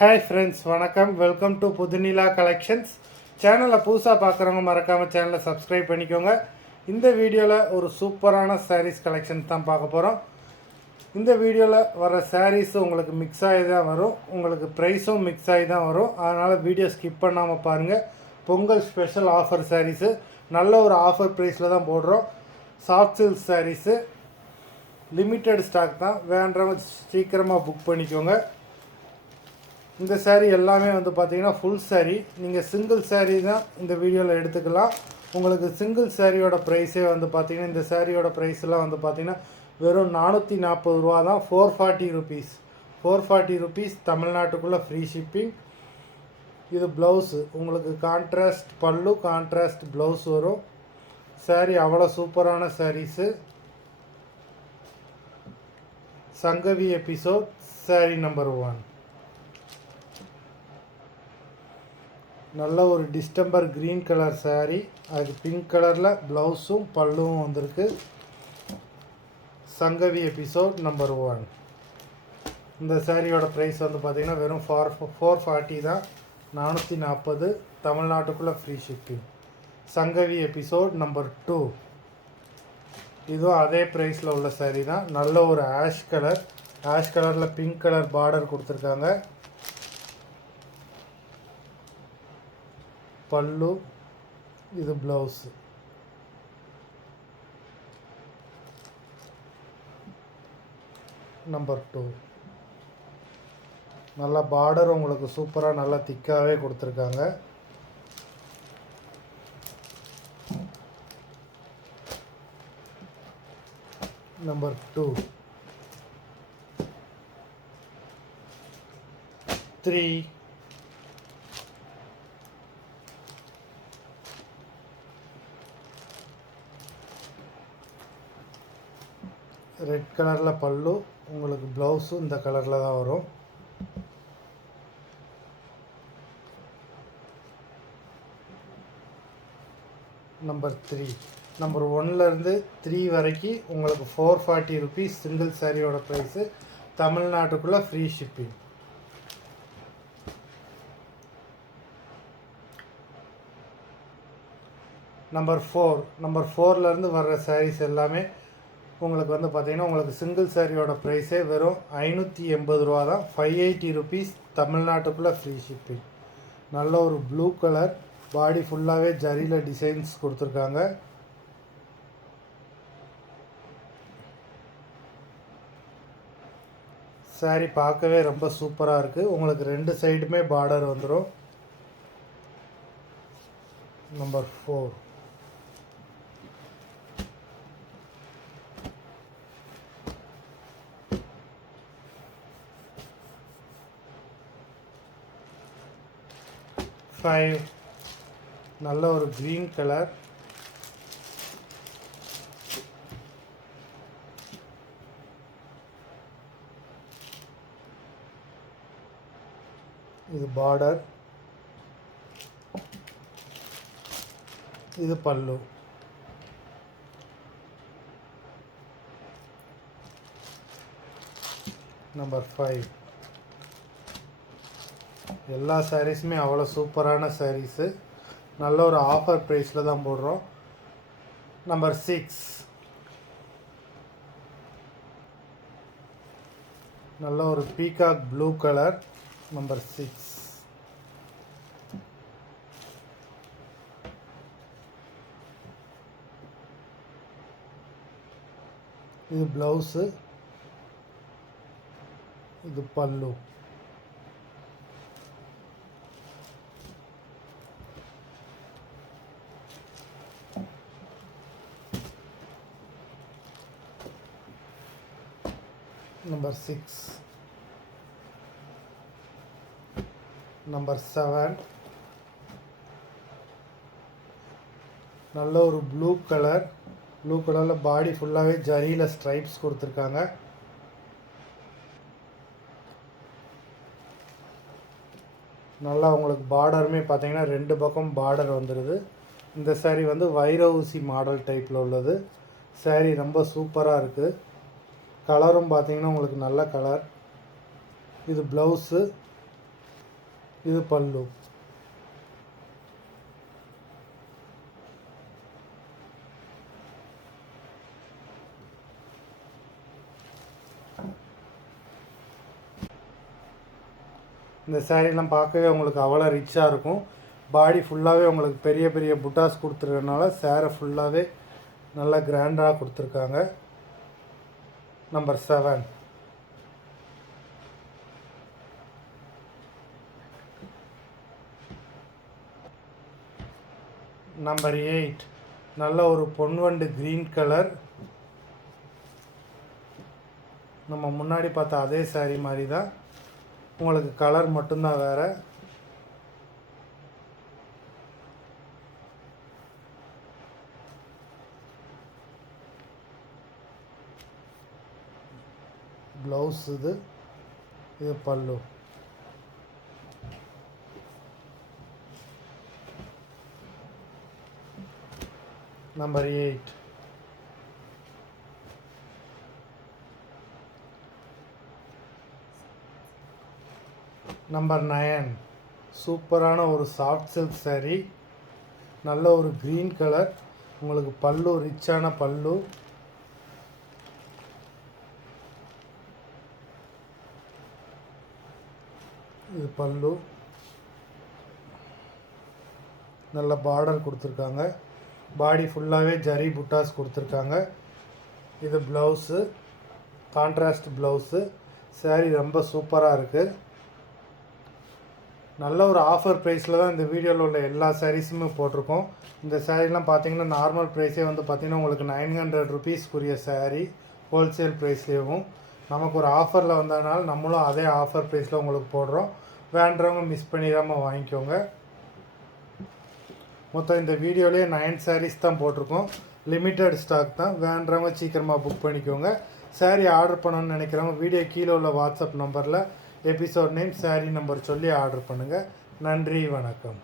Hi friends, வணக்கம். Welcome to Pudhunila collections. சேனலை புதுசாக பார்க்குறவங்க மறக்காமல் சேனலை சப்ஸ்கிரைப் பண்ணிக்கோங்க. இந்த வீடியோவில் ஒரு சூப்பரான சாரீஸ் கலெக்ஷன்ஸ் தான் பார்க்க போகிறோம். இந்த வீடியோவில் வர சாரீஸ் உங்களுக்கு மிக்ஸ் ஆகி தான் வரும், உங்களுக்கு ப்ரைஸும் மிக்ஸ் ஆகி தான் வரும். அதனால் வீடியோ ஸ்கிப் பண்ணாமல் பாருங்கள். பொங்கல் ஸ்பெஷல் ஆஃபர் சாரீஸு நல்ல ஒரு ஆஃபர் ப்ரைஸில் தான் போடுறோம். Soft silk sarees limited stock தான், வேண்டவங்க சீக்கிரமாக புக் பண்ணிக்கோங்க. இந்த சாரீ எல்லாமே பார்த்தீங்கன்னா ஃபுல் சாரீ. நீங்கள் சிங்கிள் சாரீ தான் இந்த வீடியோவில் எடுத்துக்கலாம். உங்களுக்கு சிங்கிள் சாரியோட ப்ரைஸே பார்த்தீங்கன்னா இந்த சாரியோட ப்ரைஸ்லாம் பார்த்தீங்கன்னா வெறும் 440 ரூபா தான். 440 ருபீஸ். 440 ருபீஸ் தமிழ்நாட்டுக்குள்ளே ஃப்ரீ ஷிப்பிங். இது ப்ளவுஸு, உங்களுக்கு கான்ட்ராஸ்ட் பல்லு, கான்ட்ராஸ்ட் ப்ளவுஸ் வரும். சாரீ அவ்வளோ சூப்பரான sarees. Sangavi episode saree number 1. நல்ல ஒரு டிஸ்டம்பர் க்ரீன் கலர் சாரீ, அதுக்கு பிங்க் கலரில் ப்ளவுஸும் பல்லுவும் வந்திருக்கு. Sangavi episode number 1. இந்த சாரியோட ப்ரைஸ் பார்த்திங்கன்னா வெறும் 440 தான். 440 தமிழ்நாட்டுக்குள்ளே free shipping. Sangavi episode number 2. இதுவும் அதே ப்ரைஸில் உள்ள சாரீ தான். நல்ல ஒரு ஆஷ் கலரில் பிங்க் கலர் பார்டர் கொடுத்துருக்காங்க. பல்லு, இது ப்ளவுஸு. நம்பர் 2. நல்லா பார்டர் உங்களுக்கு சூப்பராக நல்லா திக்காகவே கொடுத்துருக்காங்க. நம்பர் 2. 3. ரெட் கலரில் பல்லு, உங்களுக்கு ப்ளவுஸும் இந்த கலரில் தான் வரும். நம்பர் 3. நம்பர் 1லேருந்து 3 வரைக்கும் உங்களுக்கு 440 ருபீஸ் சிங்கிள் சாரியோட ப்ரைஸு. தமிழ்நாட்டுக்குள்ளே ஃப்ரீ ஷிப்பிங். நம்பர் 4. நம்பர் 4லேருந்து வர்ற சாரீஸ் எல்லாமே உங்களுக்கு பார்த்தீங்கன்னா உங்களுக்கு சிங்கிள் சாரியோட ப்ரைஸே வெறும் 580 ரூபா தான். 580 ருபீஸ் தமிழ்நாட்டுக்குள்ளே ஃப்ரீ ஷிப்பிங். நல்ல ஒரு ப்ளூ கலர், பாடி ஃபுல்லாகவே ஜரியில் டிசைன்ஸ் கொடுத்துருக்காங்க. சாரீ பார்க்கவே ரொம்ப சூப்பராக இருக்குது. உங்களுக்கு 2 சைடுமே பார்டர் வந்துடும். நம்பர் 4. 5. நல்ல ஒரு க்ரீன் கலர், இது பார்டர், இது பல்லு. நம்பர் 5. எல்லா சாரீஸுமே அவ்வளோ சூப்பரான சாரீஸு. நல்ல ஒரு ஆஃபர் ப்ரைஸில் தான் போடுறோம். நம்பர் 6. நல்ல ஒரு பீகாக் ப்ளூ கலர். நம்பர் 6. இது ப்ளவுஸு, இது பல்லு. நம்பர் 6. நம்பர் 7. நல்ல ஒரு ப்ளூ கலரில் பாடி ஃபுல்லாகவே ஜரியில் ஸ்ட்ரைப்ஸ் கொடுத்துருக்காங்க. நல்லா உங்களுக்கு பார்டருமே பார்த்தீங்கன்னா 2 பக்கம் பார்டர் வந்துடுது. இந்த சாரீ வைர ஊசி மாடல் டைப்பில் உள்ளது. சாரீ ரொம்ப சூப்பராக இருக்குது. கலரும் பார்த்தீங்கன்னா உங்களுக்கு நல்ல கலர். இது ப்ளவுஸு, இது பல்லு. இந்த சாரீலாம் பார்க்கவே உங்களுக்கு அவ்வளோ ரிச்சாக இருக்கும். பாடி ஃபுல்லாகவே உங்களுக்கு பெரிய பெரிய புட்டாஸ் கொடுத்துருக்கனால சேரை ஃபுல்லாகவே நல்லா கிராண்டாக கொடுத்துருக்காங்க. நம்பர் 7. நம்பர் 8 நல்ல ஒரு பொன்வண்டு க்ரீன் கலர். நம்ம முன்னாடி பார்த்த அதே சாரீ மாதிரி தான், உங்களுக்கு கலர் மட்டும்தான் வேறு. ப்ளவுஸ் இது பல்லு. நம்பர் 8. நம்பர் 9 சூப்பரான ஒரு சாஃப்ட் சில்க் saree. நல்ல ஒரு க்ரீன் கலர். உங்களுக்கு பல்லு ரிச்சான பல்லு. இது பல்லு. நல்ல பார்டர் கொடுத்துருக்காங்க. பாடி ஃபுல்லாகவே ஜரி புட்டாஸ் கொடுத்துருக்காங்க. இது ப்ளவுஸு, கான்ட்ராஸ்ட் ப்ளவுஸு. saree ரொம்ப சூப்பராக இருக்குது. நல்ல ஒரு ஆஃபர் ப்ரைஸில் தான் இந்த வீடியோவில் உள்ள எல்லா சாரீஸுமே போட்டிருக்கோம். இந்த சாரீலாம் பார்த்தீங்கன்னா நார்மல் ப்ரைஸே வந்து பார்த்திங்கன்னா உங்களுக்கு 900 ருபீஸ்க்குரிய சாரீ ஹோல்சேல் ப்ரைஸ்லேயும். நமக்கு ஒரு ஆஃபரில் வந்ததுனால நம்மளும் அதே ஆஃபர் ப்ரைஸில் உங்களுக்கு போடுறோம். வேண்டவங்க மிஸ் பண்ணிடாமல் வாங்கிக்கோங்க. மொத்தம் இந்த வீடியோலேயே 9 சாரீஸ் தான் போட்டிருக்கோம். லிமிட்டட் ஸ்டாக் தான். வேண்டவங்க சீக்கிரமாக புக் பண்ணிக்கோங்க. சாரீ ஆர்டர் பண்ணணும்னு நினைக்கிறவங்க வீடியோ கீழே உள்ள வாட்ஸ்அப் நம்பரில் எபிசோட் நேம், சாரீ நம்பர் சொல்லி ஆர்டர் பண்ணுங்கள். நன்றி, வணக்கம்.